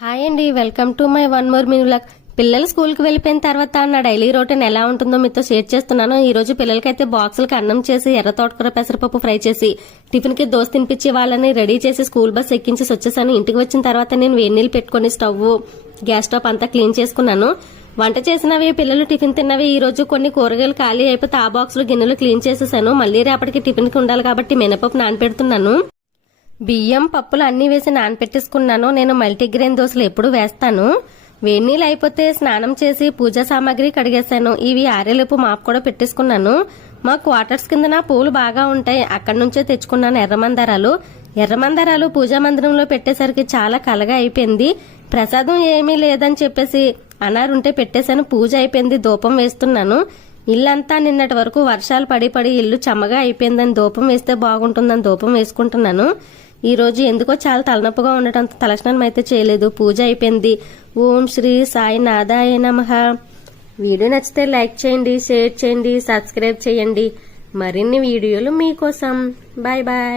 Hi అండి, welcome to my one more mini vlog. పిల్లలు స్కూల్కి వెళ్ళిపోయిన తర్వాత నా డైలీ రొటీన్ ఎలా ఉంటుందో మీతో షేర్ చేస్తున్నాను. ఈ రోజు పిల్లలకైతే బాక్సులకి అన్నం చేసి ఎర్ర తోటకూర పెసరపప్పు ఫ్రై చేసి టిఫిన్ కి దోశ తినిపించి వాళ్ళని రెడీ చేసి స్కూల్ బస్ ఎక్కించేసి వచ్చేసాను. ఇంటికి వచ్చిన తర్వాత నేను వేడి నీళ్ళు పెట్టుకుని స్టవ్ గ్యాస్ స్టవ్ అంతా క్లీన్ చేసుకున్నాను. వంట చేసినవి పిల్లలు టిఫిన్ తిన్నవి. ఈ రోజు కొన్ని కూరగాయలు ఖాళీ అయిపోతే ఆ బాక్స్ లో గిన్నెలు క్లీన్ చేసేసాను. మళ్ళీ రేపటికి టిఫిన్ కి ఉండాలి కాబట్టి మినపప్పు నానపెడుతున్నాను. బియ్యం పప్పులు అన్ని వేసి నానపెట్టేసుకున్నాను. నేను మల్టీగ్రెయిన్ దోశలు ఎప్పుడు వేస్తాను. వేడి నీళ్ళు అయిపోతే స్నానం చేసి పూజా సామాగ్రి కడిగేశాను. ఇవి ఆరేలోపు మాపు కూడా పెట్టేసుకున్నాను. మా క్వార్టర్స్ కింద పూలు బాగా ఉంటాయి, అక్కడి నుంచే తెచ్చుకున్నాను ఎర్రమందారాలు పూజా మందిరంలో పెట్టేసరికి చాలా కలగా అయిపోయింది. ప్రసాదం ఏమీ లేదని చెప్పేసి అనారుంటే పెట్టేశాను. పూజ అయిపోయింది, ధూపం వేస్తున్నాను. ఇల్లంతా నిన్నటి వరకు వర్షాలు పడి ఇల్లు చెమ్మగా అయిపోయిందని ధూపం వేస్తే బాగుంటుందని ధూపం వేసుకుంటున్నాను. ఈ రోజు ఎందుకో చాలా తలనొప్పిగా ఉండటంతో తలస్నానం అయితే చేయలేదు. పూజ అయిపోయింది. ఓం శ్రీ సాయి నాథాయ నమః. వీడియో నచ్చితే లైక్ చేయండి, షేర్ చేయండి, సబ్స్క్రైబ్ చేయండి. మరిన్ని వీడియోలు మీకోసం. Bye bye.